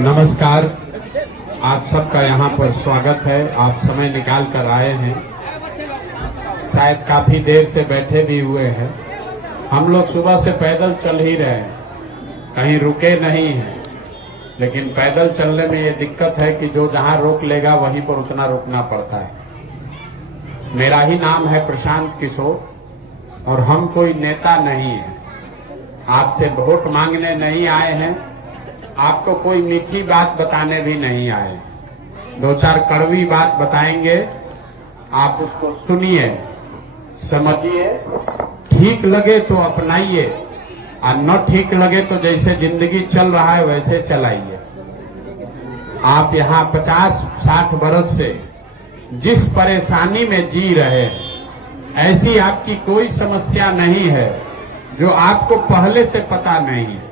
नमस्कार। आप सबका यहाँ पर स्वागत है। आप समय निकाल कर आए हैं, शायद काफ़ी देर से बैठे भी हुए हैं। हम लोग सुबह से पैदल चल ही रहे हैं, कहीं रुके नहीं हैं। लेकिन पैदल चलने में ये दिक्कत है कि जो जहाँ रोक लेगा वहीं पर उतना रुकना पड़ता है। मेरा ही नाम है प्रशांत किशोर और हम कोई नेता नहीं है। आपसे वोट मांगने नहीं आए हैं, आपको कोई मीठी बात बताने भी नहीं आए। दो चार कड़वी बात बताएंगे, आप उसको सुनिए, समझिए, ठीक लगे तो अपनाइए और न ठीक लगे तो जैसे जिंदगी चल रहा है वैसे चलाइए। आप यहाँ 50-60 बरस से जिस परेशानी में जी रहे हैं, ऐसी आपकी कोई समस्या नहीं है जो आपको पहले से पता नहीं है।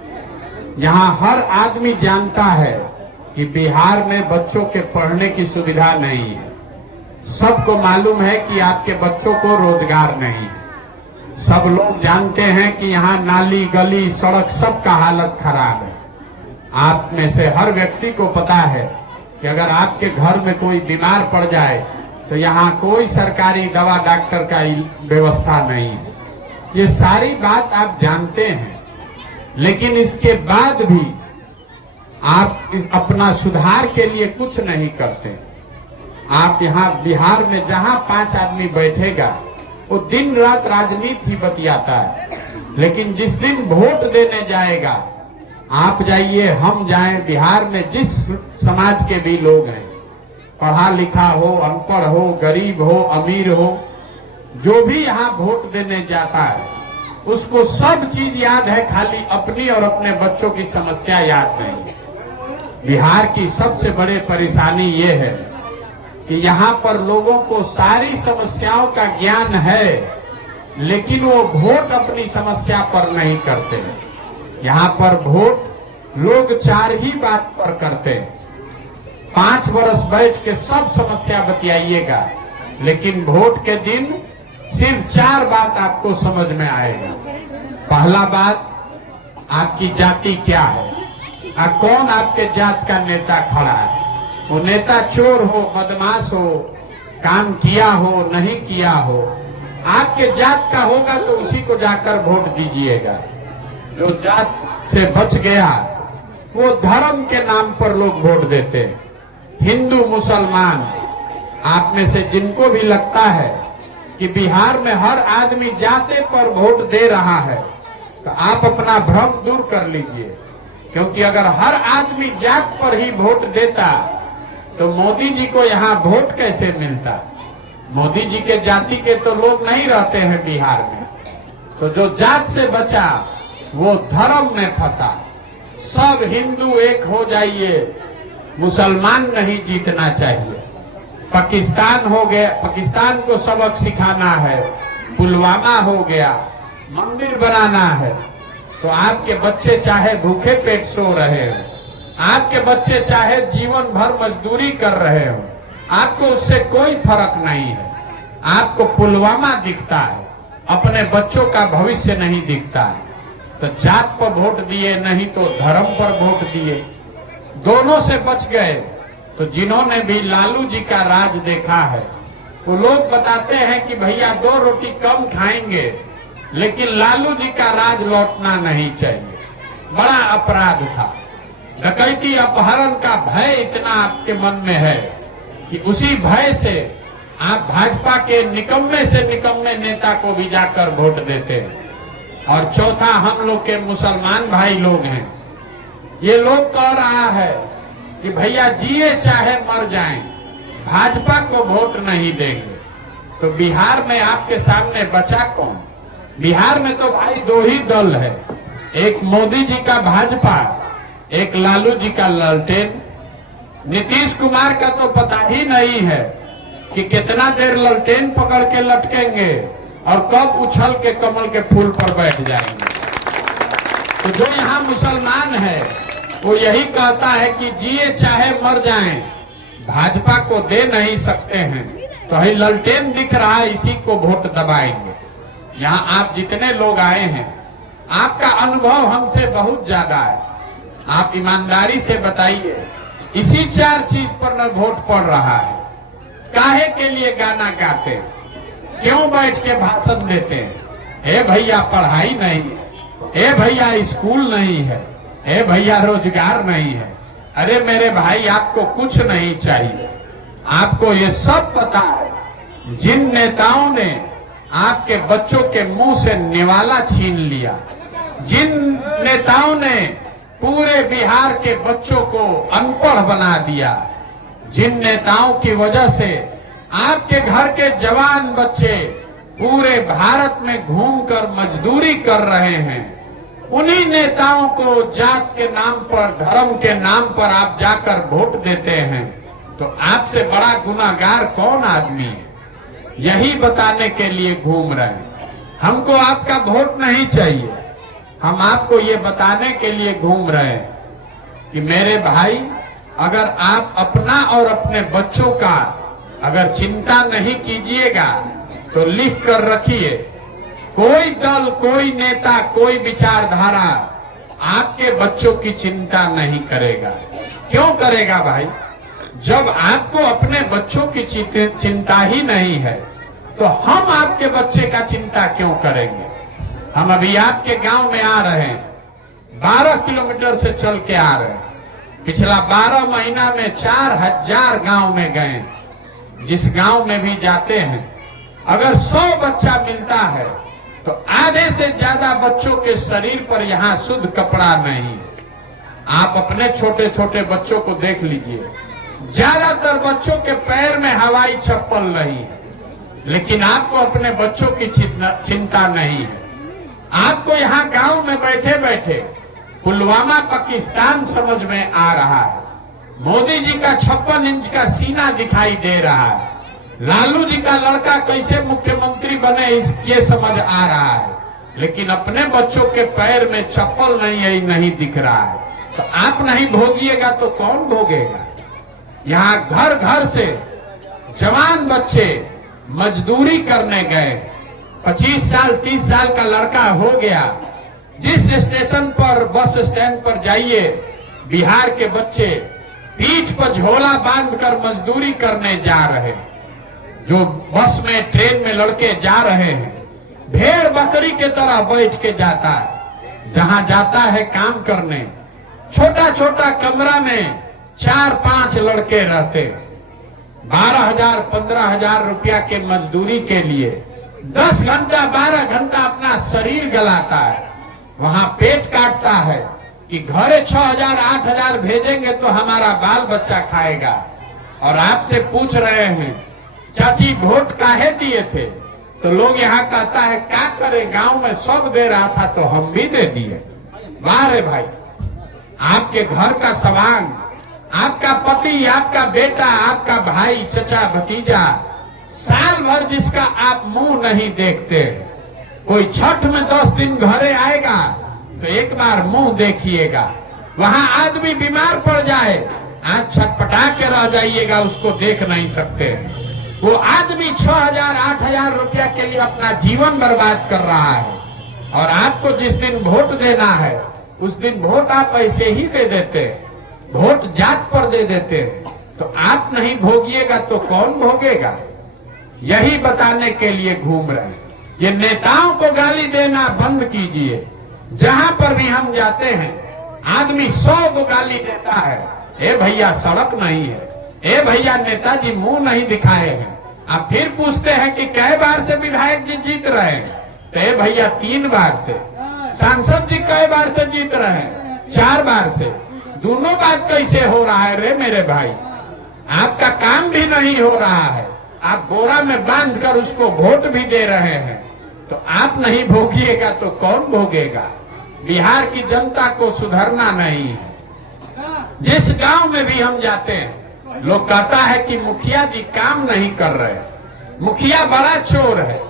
यहाँ हर आदमी जानता है कि बिहार में बच्चों के पढ़ने की सुविधा नहीं है। सबको मालूम है कि आपके बच्चों को रोजगार नहीं है। सब लोग जानते हैं कि यहाँ नाली गली सड़क सबका हालत खराब है। आप में से हर व्यक्ति को पता है कि अगर आपके घर में कोई बीमार पड़ जाए तो यहाँ कोई सरकारी दवा डॉक्टर का व्यवस्था नहीं है। ये सारी बात आप जानते हैं, लेकिन इसके बाद भी आप अपना सुधार के लिए कुछ नहीं करते। आप यहाँ बिहार में जहाँ 5 आदमी बैठेगा वो दिन रात राजनीति ही बतियाता है, लेकिन जिस दिन वोट देने जाएगा, आप जाइए, हम जाएं, बिहार में जिस समाज के भी लोग हैं, पढ़ा लिखा हो, अनपढ़ हो, गरीब हो, अमीर हो, जो भी यहाँ वोट देने जाता है उसको सब चीज याद है, खाली अपनी और अपने बच्चों की समस्या याद नहीं। बिहार की सबसे बड़ी परेशानी ये है कि यहाँ पर लोगों को सारी समस्याओं का ज्ञान है, लेकिन वो वोट अपनी समस्या पर नहीं करते। यहाँ पर वोट लोग 4 ही बात पर करते हैं। 5 वर्ष बैठ के सब समस्या बतियाइएगा, लेकिन वोट के दिन सिर्फ 4 बात आपको समझ में आएगा। पहला बात, आपकी जाति क्या है, कौन आपके जात का नेता खड़ा है। वो नेता चोर हो, बदमाश हो, काम किया हो, नहीं किया हो, आपके जात का होगा तो उसी को जाकर वोट दीजिएगा। जो जात से बच गया वो धर्म के नाम पर लोग वोट देते हैं। हिंदू मुसलमान, आप में से जिनको भी लगता है कि बिहार में हर आदमी जाते पर वोट दे रहा है, तो आप अपना भ्रम दूर कर लीजिए। क्योंकि अगर हर आदमी जात पर ही वोट देता तो मोदी जी को यहाँ वोट कैसे मिलता। मोदी जी के जाति के तो लोग नहीं रहते हैं बिहार में। तो जो जात से बचा वो धर्म में फंसा। सब हिंदू एक हो जाइए, मुसलमान नहीं जीतना चाहिए। पाकिस्तान हो गया, पाकिस्तान को सबक सिखाना है, पुलवामा हो गया, मंदिर बनाना है, तो आपके बच्चे चाहे भूखे पेट सो रहे हो, आपके बच्चे चाहे जीवन भर मजदूरी कर रहे हो, आपको उससे कोई फर्क नहीं है। आपको पुलवामा दिखता है, अपने बच्चों का भविष्य नहीं दिखता है। तो जात पर वोट दिए, नहीं तो धर्म पर वोट दिए, दोनों से बच गए। तो जिन्होंने भी लालू जी का राज देखा है, वो लोग बताते हैं कि भैया 2 रोटी कम खाएंगे, लेकिन लालू जी का राज लौटना नहीं चाहिए। बड़ा अपराध था। डकैती अपहरण का भय इतना आपके मन में है कि उसी भय से आप भाजपा के निकम्मे से निकम्मे नेता को भी जाकर वोट देते हैं। और चौथा, हम लोग के मुसलमान भाई लोग हैं, ये लोग कह रहा है कि भैया जिए चाहे मर जाएं, भाजपा को वोट नहीं देंगे। तो बिहार में आपके सामने बचा कौन? बिहार में तो भाई 2 ही दल है, एक मोदी जी का भाजपा, एक लालू जी का ललटेन। नीतीश कुमार का तो पता ही नहीं है कि कितना देर ललटेन पकड़ के लटकेंगे और कब उछल के कमल के फूल पर बैठ जाएंगे। तो जो यहाँ मुसलमान है वो यही कहता है कि जिए चाहे मर जाएं, भाजपा को दे नहीं सकते हैं, तो ही ललटेन दिख रहा है, इसी को वोट दबाएंगे। यहाँ आप जितने लोग आए हैं, आपका अनुभव हमसे बहुत ज्यादा है। आप ईमानदारी से बताइए, इसी 4 चीज पर न वोट पड़ रहा है। काहे के लिए गाना गाते, क्यों बैठ के भाषण देते हैं? ए भैया पढ़ाई नहीं, ए भैया स्कूल नहीं है, ए भैया रोजगार नहीं है। अरे मेरे भाई, आपको कुछ नहीं चाहिए, आपको ये सब पता है। जिन नेताओं ने आपके बच्चों के मुंह से निवाला छीन लिया, जिन नेताओं ने पूरे बिहार के बच्चों को अनपढ़ बना दिया, जिन नेताओं की वजह से आपके घर के जवान बच्चे पूरे भारत में घूमकर मजदूरी कर रहे हैं, उन्हीं नेताओं को जात के नाम पर, धर्म के नाम पर आप जाकर वोट देते हैं। तो आपसे बड़ा गुनाहगार कौन आदमी है? यही बताने के लिए घूम रहे हैं। हमको आपका वोट नहीं चाहिए, हम आपको ये बताने के लिए घूम रहे हैं कि मेरे भाई, अगर आप अपना और अपने बच्चों का अगर चिंता नहीं कीजिएगा तो लिख कर रखिए, कोई दल, कोई नेता, कोई विचारधारा आपके बच्चों की चिंता नहीं करेगा। क्यों करेगा भाई? जब आपको अपने बच्चों की चिंता ही नहीं है तो हम आपके बच्चे का चिंता क्यों करेंगे? हम अभी आपके गांव में आ रहे हैं, 12 किलोमीटर से चल के आ रहे हैं। पिछला 12 महीना में 4000 गांव में गए। जिस गांव में भी जाते हैं, अगर 100 बच्चा मिलता है तो आधे से ज्यादा बच्चों के शरीर पर यहाँ शुद्ध कपड़ा नहीं है। आप अपने छोटे छोटे बच्चों को देख लीजिए, ज्यादातर बच्चों के पैर में हवाई चप्पल नहीं है। लेकिन आपको अपने बच्चों की चिंता नहीं है। आपको यहाँ गांव में बैठे बैठे पुलवामा पाकिस्तान समझ में आ रहा है। मोदी जी का 56 इंच का सीना दिखाई दे रहा है। लालू जी का लड़का कैसे मुख्यमंत्री बने ये समझ आ रहा है। लेकिन अपने बच्चों के पैर में चप्पल नहीं है, नहीं दिख रहा है। तो आप नहीं भोगिएगा तो कौन भोगेगा? यहाँ घर घर से जवान बच्चे मजदूरी करने गए। 25 साल 30 साल का लड़का हो गया। जिस स्टेशन पर, बस स्टैंड पर जाइए, बिहार के बच्चे पीठ पर झोला बांधकर मजदूरी करने जा रहे। जो बस में, ट्रेन में लड़के जा रहे हैं, भेड़ बकरी के तरह बैठ के जाता है। जहां जाता है काम करने, छोटा छोटा कमरा में 4-5 लड़के रहते। 12,000 15,000 रुपया के मजदूरी के लिए 10 घंटा 12 घंटा अपना शरीर गलाता है। वहां पेट काटता है कि घरे 6,000 8,000 भेजेंगे तो हमारा बाल बच्चा खाएगा। और आपसे पूछ रहे हैं, चाची वोट काहे दिए थे? तो लोग यहाँ कहता है, क्या करे, गांव में सब दे रहा था तो हम भी दे दिए। वाह रे भाई, आपके घर का सवांग, आपका पति, आपका बेटा, आपका भाई, चचा, भतीजा, साल भर जिसका आप मुंह नहीं देखते, कोई छठ में 10 दिन घरे आएगा तो एक बार मुंह देखिएगा। वहां आदमी बीमार पड़ जाए, आज छटपटा के रह जाइएगा, उसको देख नहीं सकते। वो आदमी 6,000 8,000 रुपया के लिए अपना जीवन बर्बाद कर रहा है। और आपको जिस दिन वोट देना है उस दिन वोट आप ऐसे ही दे देते, वोट जात पर दे देते। तो आप नहीं भोगिएगा तो कौन भोगेगा? यही बताने के लिए घूम रहे हैं। ये नेताओं को गाली देना बंद कीजिए। जहां पर भी हम जाते हैं, आदमी 100 को गाली देता है। ए भैया सड़क नहीं है, ए भैया नेताजी मुंह नहीं दिखाए हैं। आप फिर पूछते हैं कि कै बार से विधायक जी जीत रहे हैं? तो ए भैया 3 बार से। सांसद जी कै बार से जीत रहे हैं? 4 बार से। दोनों बात कैसे हो रहा है रे मेरे भाई? आपका काम भी नहीं हो रहा है, आप बोरा में बांधकर उसको वोट भी दे रहे हैं। तो आप नहीं भोगिएगा तो कौन भोगेगा? बिहार की जनता को सुधरना नहीं है। जिस गांव में भी हम जाते हैं, लोग कहता है कि मुखिया जी काम नहीं कर रहे, मुखिया बड़ा चोर है।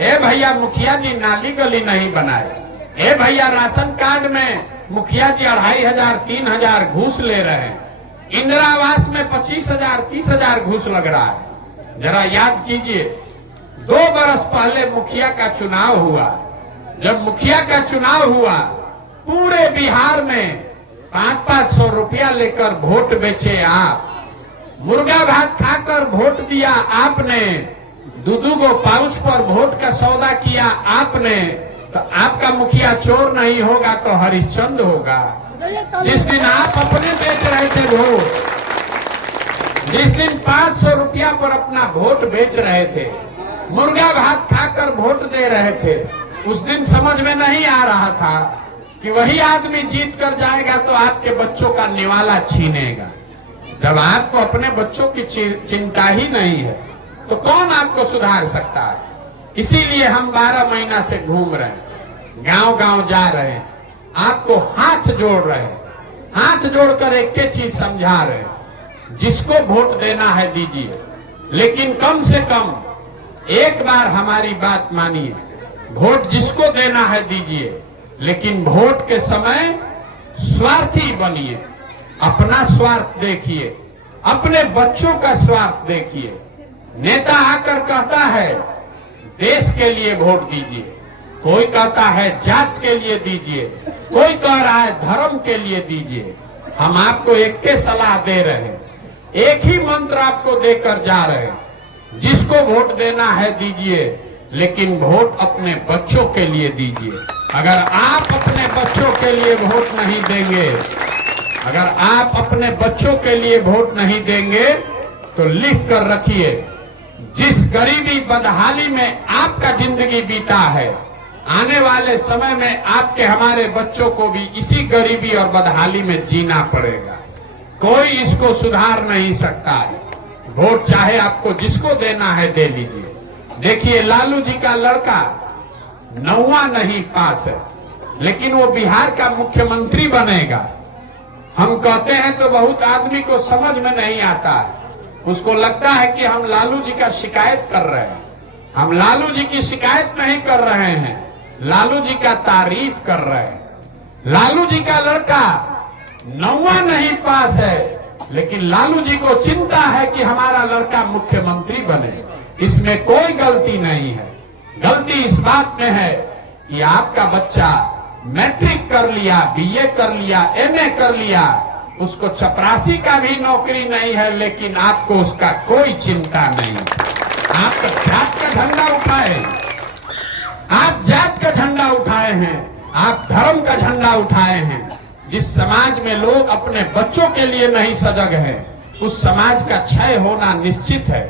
ए भैया, मुखिया जी नाली गली नहीं बनाए। ए भैया, राशन कार्ड में मुखिया जी 2,500 3,000 घूस ले रहे हैं। इंदिरा आवास में 25,000 30,000 घूस लग रहा है। जरा याद कीजिए, 2 बरस पहले मुखिया का चुनाव हुआ। जब मुखिया का चुनाव हुआ, पूरे बिहार में 500 रुपया लेकर वोट बेचे आप, मुर्गा भात खाकर वोट दिया आपने, दूधू को पाउच पर वोट का सौदा किया आपने, तो आपका मुखिया चोर नहीं होगा तो हरिश्चंद्र होगा। जिस दिन आप अपने बेच रहे थे वोट, जिस दिन 500 रुपया पर अपना वोट बेच रहे थे, मुर्गा भात खाकर वोट दे रहे थे, उस दिन समझ में नहीं आ रहा था कि वही आदमी जीत कर जाएगा तो आपके बच्चों का निवाला छीनेगा। जब आपको अपने बच्चों की चिंता ही नहीं है तो कौन आपको सुधार सकता है। इसीलिए हम 12 महीना से घूम रहे हैं, गांव गांव जा रहे हैं, आपको हाथ जोड़ रहे हैं, हाथ जोड़कर एक के चीज समझा रहे हैं, जिसको वोट देना है दीजिए, लेकिन कम से कम एक बार हमारी बात मानिए। वोट जिसको देना है दीजिए, लेकिन वोट के समय स्वार्थी बनिए, अपना स्वार्थ देखिए, अपने बच्चों का स्वार्थ देखिए। नेता आकर कहता है देश के लिए वोट दीजिए, कोई कहता है जात के लिए दीजिए, कोई कह रहा है धर्म के लिए दीजिए। हम आपको एक के सलाह दे रहे हैं, एक ही मंत्र आपको देकर जा रहे हैं, जिसको वोट देना है दीजिए, लेकिन वोट अपने बच्चों के लिए दीजिए। अगर आप अपने बच्चों के लिए वोट नहीं देंगे, अगर आप अपने बच्चों के लिए वोट नहीं देंगे तो लिख कर रखिए, जिस गरीबी बदहाली में आपका जिंदगी बीता है, आने वाले समय में आपके हमारे बच्चों को भी इसी गरीबी और बदहाली में जीना पड़ेगा। कोई इसको सुधार नहीं सकता है। वोट चाहे आपको जिसको देना है दे लीजिए। देखिए लालू जी का लड़का 9वां नहीं पास है, लेकिन वो बिहार का मुख्यमंत्री बनेगा। हम कहते हैं तो बहुत आदमी को समझ में नहीं आता है, उसको लगता है कि हम लालू जी का शिकायत कर रहे हैं। हम लालू जी की शिकायत नहीं कर रहे हैं, लालू जी का तारीफ कर रहे हैं। लालू जी का लड़का 9वां नहीं पास है, लेकिन लालू जी को चिंता है कि हमारा लड़का मुख्यमंत्री बने। इसमें कोई गलती नहीं है। गलती इस बात में है कि आपका बच्चा मैट्रिक कर लिया, बीए कर लिया, एमए कर लिया, उसको चपरासी का भी नौकरी नहीं है, लेकिन आपको उसका कोई चिंता नहीं। आप जात का झंडा उठाए, आप जात का झंडा उठाए हैं, आप धर्म का झंडा उठाए हैं। जिस समाज में लोग अपने बच्चों के लिए नहीं सजग हैं, उस समाज का क्षय होना निश्चित है।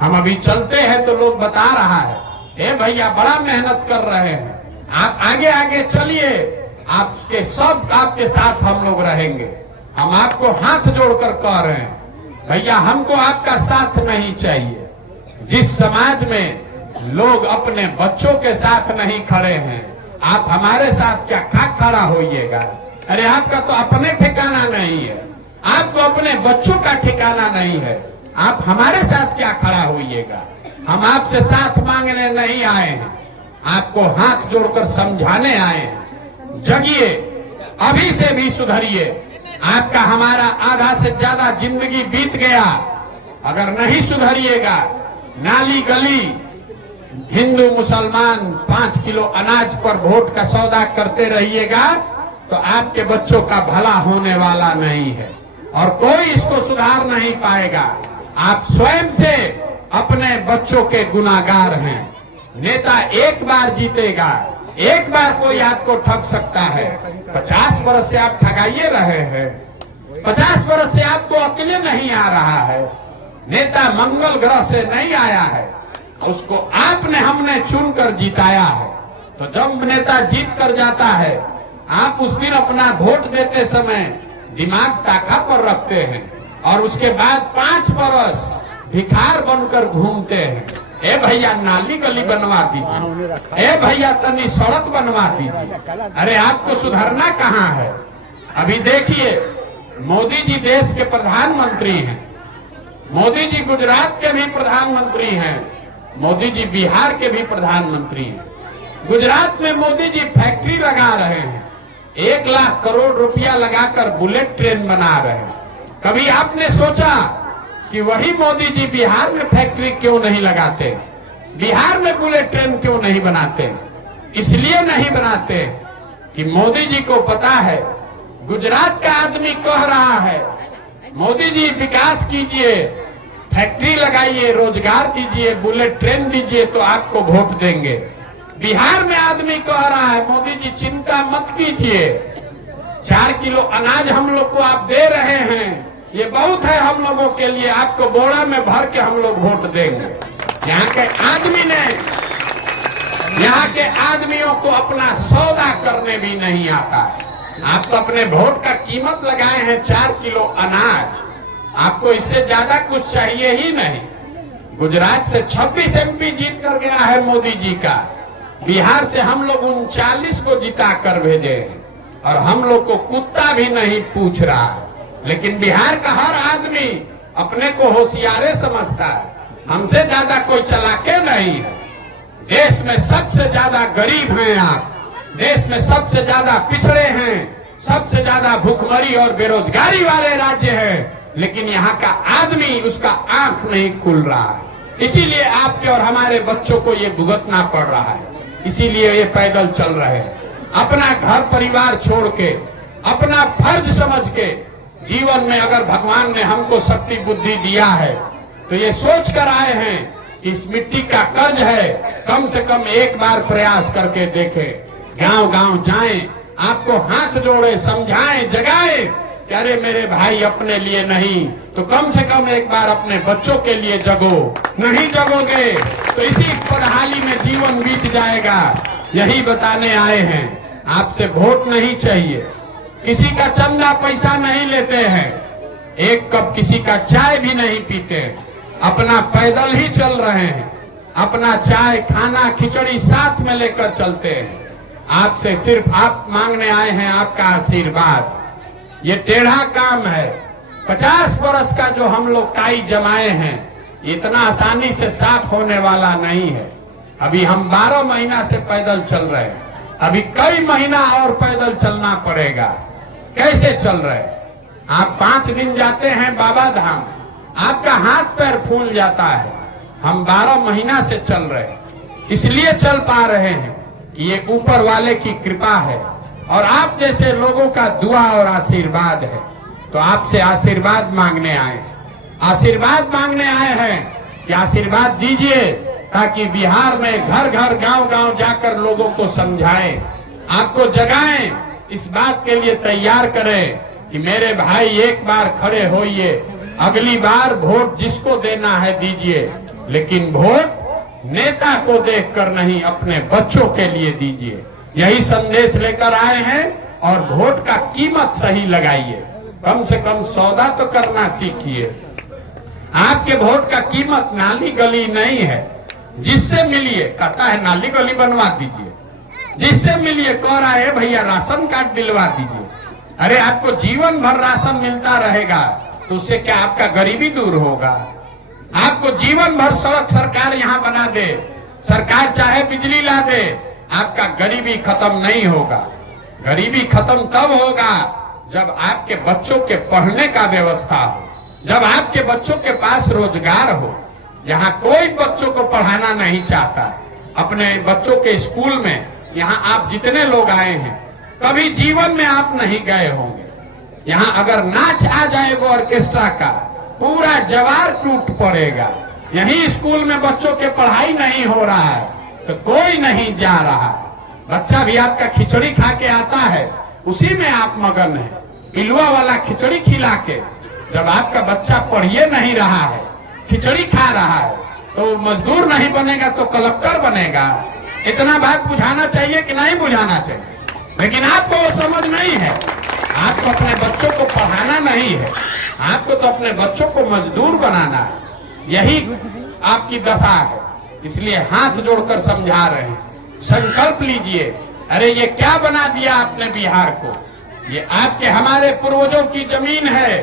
हम अभी चलते हैं तो लोग बता रहा है, ए भैया बड़ा मेहनत कर रहे हैं, आप आगे आगे चलिए, आपके सब आपके साथ हम लोग रहेंगे। हम आपको हाथ जोड़कर कह रहे हैं, भैया हमको आपका साथ नहीं चाहिए। जिस समाज में लोग अपने बच्चों के साथ नहीं खड़े हैं, आप हमारे साथ क्या खड़ा होइएगा। अरे आपका तो अपने ठिकाना नहीं है, आपको अपने बच्चों का ठिकाना नहीं है, आप हमारे साथ क्या खड़ा होइएगा। हम आपसे साथ मांगने नहीं आए हैं, आपको हाथ जोड़कर समझाने आए हैं। जगिए, अभी से भी सुधरिए। आपका हमारा आधा से ज्यादा जिंदगी बीत गया। अगर नहीं सुधरिएगा, नाली गली हिंदू मुसलमान 5 किलो अनाज पर वोट का सौदा करते रहिएगा तो आपके बच्चों का भला होने वाला नहीं है और कोई इसको सुधार नहीं पाएगा। आप स्वयं से अपने बच्चों के गुनाहगार हैं। नेता एक बार जीतेगा, एक बार कोई आपको ठग सकता है। 50 वर्ष से आप ठगाइए रहे हैं, 50 वर्ष से आपको अकेले नहीं आ रहा है। नेता मंगल ग्रह से नहीं आया है, उसको आपने हमने चुनकर जिताया है। तो जब नेता जीत कर जाता है, आप उस दिन अपना वोट देते समय दिमाग ताका पर रखते हैं और उसके बाद 5 वर्ष भिखार बनकर घूमते हैं। ए भैया नाली गली बनवा दीजिए, ए भैया तनी सड़क बनवा दीजिए। अरे आपको सुधरना कहाँ है। अभी देखिए, मोदी जी देश के प्रधानमंत्री हैं, मोदी जी गुजरात के भी प्रधानमंत्री हैं, मोदी जी बिहार के भी प्रधानमंत्री हैं। गुजरात में मोदी जी फैक्ट्री लगा रहे हैं, 1 लाख करोड़ रुपया लगाकर बुलेट ट्रेन बना रहे हैं। कभी आपने सोचा कि वही मोदी जी बिहार में फैक्ट्री क्यों नहीं लगाते, बिहार में बुलेट ट्रेन क्यों नहीं बनाते? इसलिए नहीं बनाते कि मोदी जी को पता है गुजरात का आदमी कह रहा है मोदी जी विकास कीजिए, फैक्ट्री लगाइए, रोजगार दीजिए, बुलेट ट्रेन दीजिए तो आपको वोट देंगे। बिहार में आदमी कह रहा है मोदी जी चिंता मत कीजिए, 4 किलो अनाज हम लोग को आप दे रहे हैं, ये बहुत है हम लोगों के लिए, आपको बोरा में भर के हम लोग वोट देंगे। यहाँ के आदमी ने, यहाँ के आदमियों को अपना सौदा करने भी नहीं आता है। आप तो अपने वोट का कीमत लगाए हैं 4 किलो अनाज, आपको इससे ज्यादा कुछ चाहिए ही नहीं। गुजरात से 26 MP जीत कर गया है मोदी जी का, बिहार से हम लोग 39 को जिता कर भेजे और हम लोग को कुत्ता भी नहीं पूछ रहा है। लेकिन बिहार का हर आदमी अपने को होशियारे समझता है, हमसे ज्यादा कोई चालाके नहीं है। देश में सबसे ज्यादा गरीब हैं आप, देश में सबसे ज्यादा पिछड़े हैं, सबसे ज्यादा भूखमरी और बेरोजगारी वाले राज्य हैं, लेकिन यहाँ का आदमी उसका आंख नहीं खुल रहा है। इसीलिए आपके और हमारे बच्चों को ये भुगतना पड़ रहा है, इसीलिए ये पैदल चल रहे हैं। अपना घर परिवार छोड़ के, अपना फर्ज समझ के, जीवन में अगर भगवान ने हमको शक्ति बुद्धि दिया है तो ये सोच कर आए हैं कि इस मिट्टी का कर्ज है, कम से कम एक बार प्रयास करके देखें, गांव गांव जाएं, आपको हाथ जोड़े, समझाएं, जगाएं कि अरे मेरे भाई अपने लिए नहीं तो कम से कम एक बार अपने बच्चों के लिए जगो, नहीं जगोगे तो इसी पदहाली में जीवन बीत जाएगा। यही बताने आए हैं, आपसे वोट नहीं चाहिए, किसी का चंदा पैसा नहीं लेते हैं, एक कप किसी का चाय भी नहीं पीते, अपना पैदल ही चल रहे हैं, अपना चाय खाना खिचड़ी साथ में लेकर चलते हैं। आपसे सिर्फ आप मांगने आए हैं आपका आशीर्वाद। ये टेढ़ा काम है, 50 वर्ष का जो हम लोग काई जमाए हैं, इतना आसानी से साफ होने वाला नहीं है। अभी हम 12 महीना से पैदल चल रहे हैं, अभी कई महीना और पैदल चलना पड़ेगा। कैसे चल रहे? आप 5 दिन जाते हैं बाबा धाम, आपका हाथ पैर फूल जाता है। हम 12 महीना से चल रहे हैं, इसलिए चल पा रहे हैं कि ये ऊपर वाले की कृपा है और आप जैसे लोगों का दुआ और आशीर्वाद है। तो आपसे आशीर्वाद मांगने आए हैं, आशीर्वाद मांगने आए हैं कि आशीर्वाद दीजिए ताकि बिहार में घर घर गांव गांव जाकर लोगों को समझाएं, आपको जगाएं, इस बात के लिए तैयार करें कि मेरे भाई एक बार खड़े होइए, अगली बार वोट जिसको देना है दीजिए, लेकिन वोट नेता को देखकर नहीं, अपने बच्चों के लिए दीजिए। यही संदेश लेकर आए हैं और वोट का कीमत सही लगाइए, कम से कम सौदा तो करना सीखिए। आपके वोट का कीमत नाली गली नहीं है, जिससे मिलिए कहता है नाली गली बनवा दीजिए, जिससे मिलिए कह रहा है भैया राशन कार्ड दिलवा दीजिए। अरे आपको जीवन भर राशन मिलता रहेगा तो उससे क्या आपका गरीबी दूर होगा? आपको जीवन भर सड़क सरकार यहाँ बना दे, सरकार चाहे बिजली ला दे, आपका गरीबी खत्म नहीं होगा। गरीबी खत्म तब होगा जब आपके बच्चों के पढ़ने का व्यवस्था हो, जब आपके बच्चों के पास रोजगार हो। यहाँ कोई बच्चों को पढ़ाना नहीं चाहता है, अपने बच्चों के स्कूल में यहाँ आप जितने लोग आए हैं कभी जीवन में आप नहीं गए होंगे। यहाँ अगर नाच आ जाएगा ऑर्केस्ट्रा का, पूरा जवार टूट पड़ेगा। यही स्कूल में बच्चों के पढ़ाई नहीं हो रहा है तो कोई नहीं जा रहा है। बच्चा भी आपका खिचड़ी खा के आता है, उसी में आप मगन है, पिलुआ वाला खिचड़ी खिला के। जब आपका बच्चा पढ़िए नहीं रहा है, खिचड़ी खा रहा है, तो मजदूर नहीं बनेगा तो कलेक्टर बनेगा। इतना बात बुझाना चाहिए कि नहीं बुझाना चाहिए? लेकिन आपको वो समझ नहीं है। आपको अपने बच्चों को पढ़ाना नहीं है, आपको तो अपने बच्चों को मजदूर बनाना है। यही आपकी दशा है, इसलिए हाथ जोड़कर समझा रहे हैं, संकल्प लीजिए। अरे ये क्या बना दिया आपने बिहार को? ये आपके हमारे पूर्वजों की जमीन है,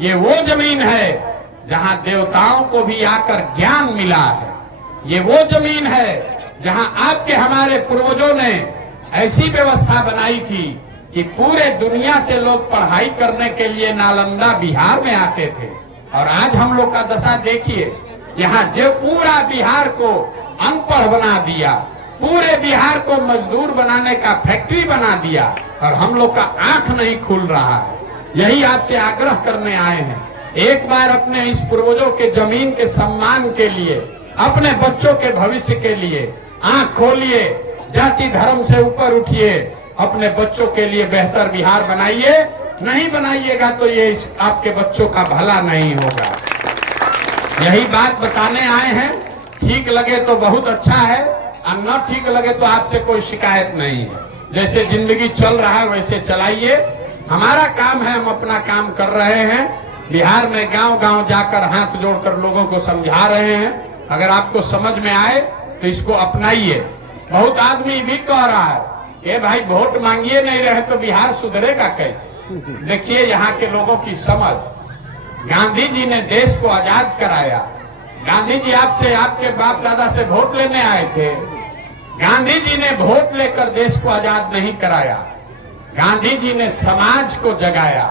ये वो जमीन है जहां देवताओं को भी आकर ज्ञान मिला है। ये वो जमीन है जहां आपके हमारे पूर्वजों ने ऐसी व्यवस्था बनाई थी कि पूरे दुनिया से लोग पढ़ाई करने के लिए नालंदा बिहार में आते थे। और आज हम लोग का दशा देखिए, यहाँ जो पूरा बिहार को अनपढ़ बना दिया, पूरे बिहार को मजदूर बनाने का फैक्ट्री बना दिया। और हम लोग का आंख नहीं खुल रहा है। यही आपसे आग्रह करने आए हैं, एक बार अपने इस पूर्वजों के जमीन के सम्मान के लिए, अपने बच्चों के भविष्य के लिए आंख खोलिए, जाति धर्म से ऊपर उठिए, अपने बच्चों के लिए बेहतर बिहार बनाइए। नहीं बनाइएगा तो ये आपके बच्चों का भला नहीं होगा। यही बात बताने आए हैं। ठीक लगे तो बहुत अच्छा है, और न ठीक लगे तो आपसे कोई शिकायत नहीं है। जैसे जिंदगी चल रहा है वैसे चलाइए। हमारा काम है, हम अपना काम कर रहे हैं। बिहार में गांव गांव जाकर हाथ जोड़कर लोगों को समझा रहे हैं। अगर आपको समझ में आए तो इसको अपनाइए। बहुत आदमी भी कह रहा है कि भाई वोट मांगिए नहीं रहे तो बिहार सुधरेगा कैसे। देखिए यहाँ के लोगों की समझ। गांधी जी ने देश को आजाद कराया। गांधी जी आपसे, आपके बाप दादा से वोट लेने आए थे। गांधी जी ने वोट लेकर देश को आजाद नहीं कराया। गांधी जी ने समाज को जगाया,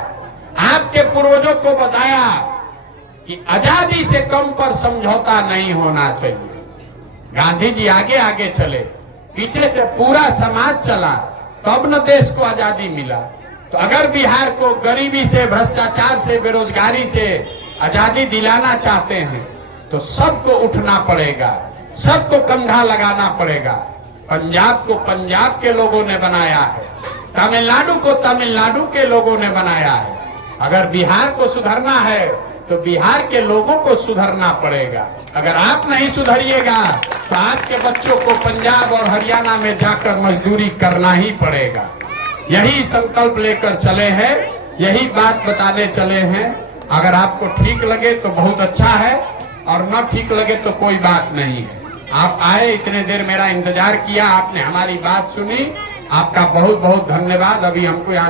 आपके पूर्वजों को बताया कि आजादी से कम पर समझौता नहीं होना चाहिए। गांधी जी आगे आगे चले, पीछे से पूरा समाज चला, तब न देश को आजादी मिला। तो अगर बिहार को गरीबी से, भ्रष्टाचार से, बेरोजगारी से आजादी दिलाना चाहते हैं तो सबको उठना पड़ेगा, सबको कंधा लगाना पड़ेगा। पंजाब को पंजाब के लोगों ने बनाया है, तमिलनाडु को तमिलनाडु के लोगों ने बनाया है। अगर बिहार को सुधरना है तो बिहार के लोगों को सुधरना पड़ेगा। अगर आप नहीं सुधरिएगा तो आपके बच्चों को पंजाब और हरियाणा में जाकर मजदूरी करना ही पड़ेगा। यही संकल्प लेकर चले हैं, यही बात बताने चले हैं। अगर आपको ठीक लगे तो बहुत अच्छा है, और न ठीक लगे तो कोई बात नहीं है। आप आए, इतने देर मेरा इंतजार किया, आपने हमारी बात सुनी, आपका बहुत बहुत धन्यवाद। अभी हमको यहाँ